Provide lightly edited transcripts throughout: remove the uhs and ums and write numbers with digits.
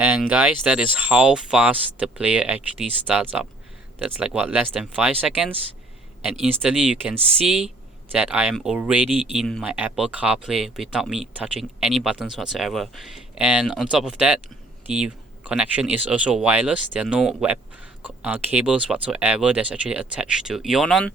And guys, that is how fast the player actually starts up. That's like what, less than 5 seconds, and instantly you can see that I am already in my Apple CarPlay without me touching any buttons whatsoever. And on top of that, the connection is also wireless. There are no web cables whatsoever that's actually attached to Eonon.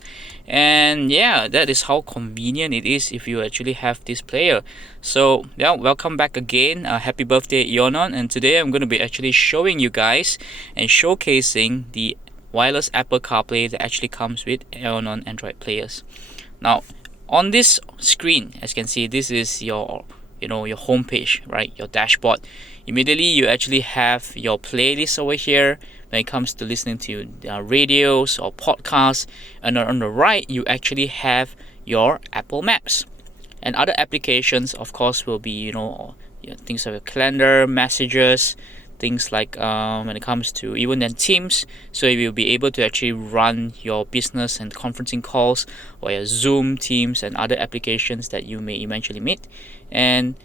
And yeah, that is how convenient it is if you actually have this player. So yeah, welcome back again. Happy birthday, Eonon. And today I'm going to be actually showing you guys and showcasing the wireless Apple CarPlay that actually comes with Eonon Android players. Now, on this screen, as you can see, this is your your home page, right? Your dashboard. Immediately, you actually have your playlist over here when it comes to listening to radios or podcasts. And on the right, you actually have your Apple Maps. And other applications, of course, will be things like your calendar, messages, things like when it comes to even then Teams. So you will be able to actually run your business and conferencing calls via Zoom, Teams, and other applications that you may eventually meet. And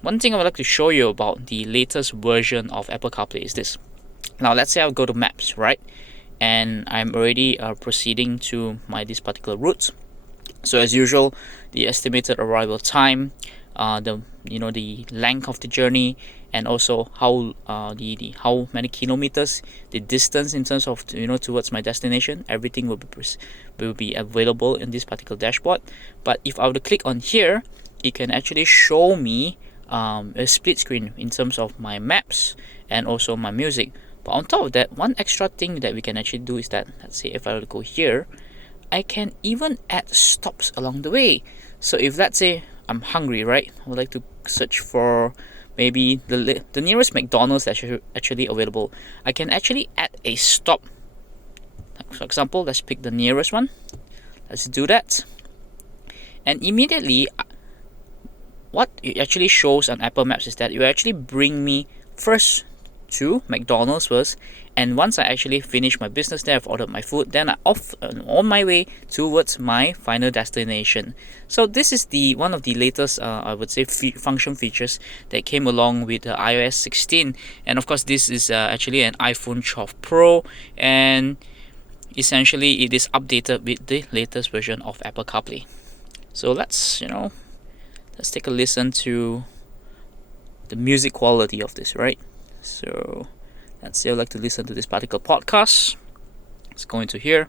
one thing I would like to show you about the latest version of Apple CarPlay is this. Now let's say I'll go to Maps, right? And I'm already proceeding to this particular route. So as usual, the estimated arrival time, the length of the journey, and also how how many kilometers, the distance in terms of towards my destination. Everything will be available in this particular dashboard. But if I were to click on here, it can actually show me a split screen in terms of my maps and also my music. But on top of that, one extra thing that we can actually do is that, let's say if I were to go here, I can even add stops along the way. So if let's say I'm hungry, right? I would like to search for maybe the nearest McDonald's that's actually available. I can actually add a stop. For example, let's pick the nearest one. Let's do that. And immediately, what it actually shows on Apple Maps is that it will actually bring me first to McDonald's first, and once I actually finish my business there, I've ordered my food, then I'm on my way towards my final destination. So this is one of the latest I would say function features that came along with iOS 16. And of course, this is actually an iPhone 12 Pro, and essentially it is updated with the latest version of Apple CarPlay. So let's take a listen to the music quality of this, right? So let's say I'd like to listen to this particular podcast. Let's go into here.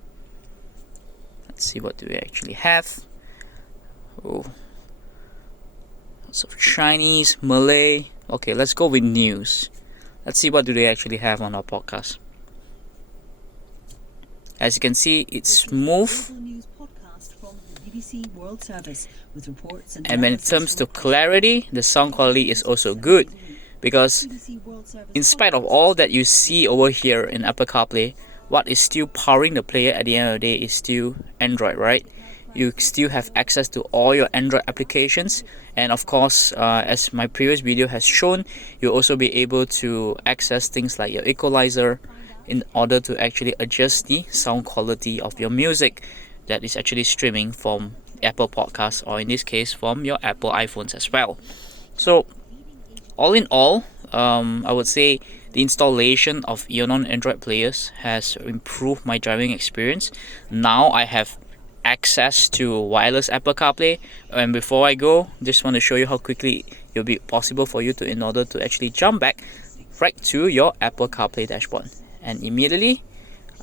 Let's see what do we actually have. Oh, lots of Chinese, Malay. Okay, let's go with news. Let's see what do they actually have on our podcast. As you can see, it's smooth. And when it comes to clarity, the sound quality is also good. Because in spite of all that you see over here in Apple CarPlay, what is still powering the player at the end of the day is still Android, right? You still have access to all your Android applications, and of course, as my previous video has shown, you'll also be able to access things like your equalizer in order to actually adjust the sound quality of your music that is actually streaming from Apple Podcasts, or in this case from your Apple iPhones as well. So all in all, I would say the installation of Eonon Android players has improved my driving experience. Now I have access to wireless Apple CarPlay, and before I go, just want to show you how quickly it'll be possible for you in order to actually jump back right to your Apple CarPlay dashboard. And immediately,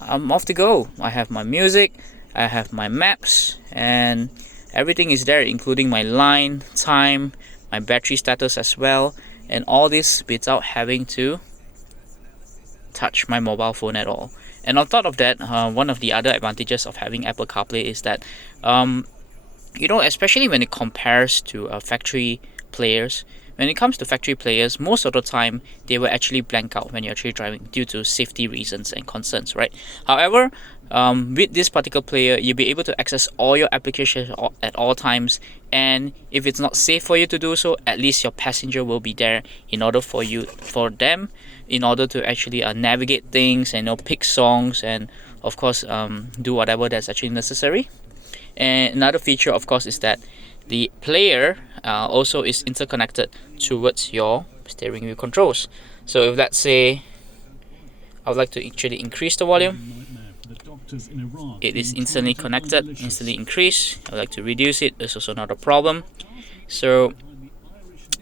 I'm off to go. I have my music, I have my maps, and everything is there, including my line, time, my battery status as well. And all this without having to touch my mobile phone at all. And on top of that, one of the other advantages of having Apple CarPlay is that, especially when it compares to factory players, when it comes to factory players, most of the time they will actually blank out when you're actually driving due to safety reasons and concerns, right? However, with this particular player, you'll be able to access all your applications at all times, and if it's not safe for you to do so, at least your passenger will be there in order for them in order to actually navigate things and pick songs, and of course do whatever that's actually necessary. And another feature, of course, is that the player also is interconnected towards your steering wheel controls. So if let's say I would like to actually increase the volume, it is instantly connected, instantly increase. I would like to reduce it, it's also not a problem. So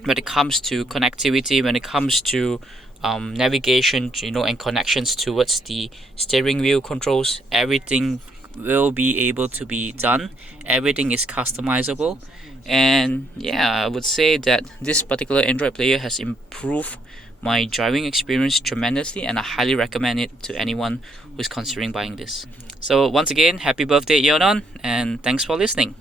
when it comes to connectivity, when it comes to navigation, and connections towards the steering wheel controls, everything will be able to be done. Everything is customizable, and yeah, I would say that this particular Android player has improved my driving experience tremendously, and I highly recommend it to anyone who's considering buying this. So once again, happy birthday, Eonon, and thanks for listening.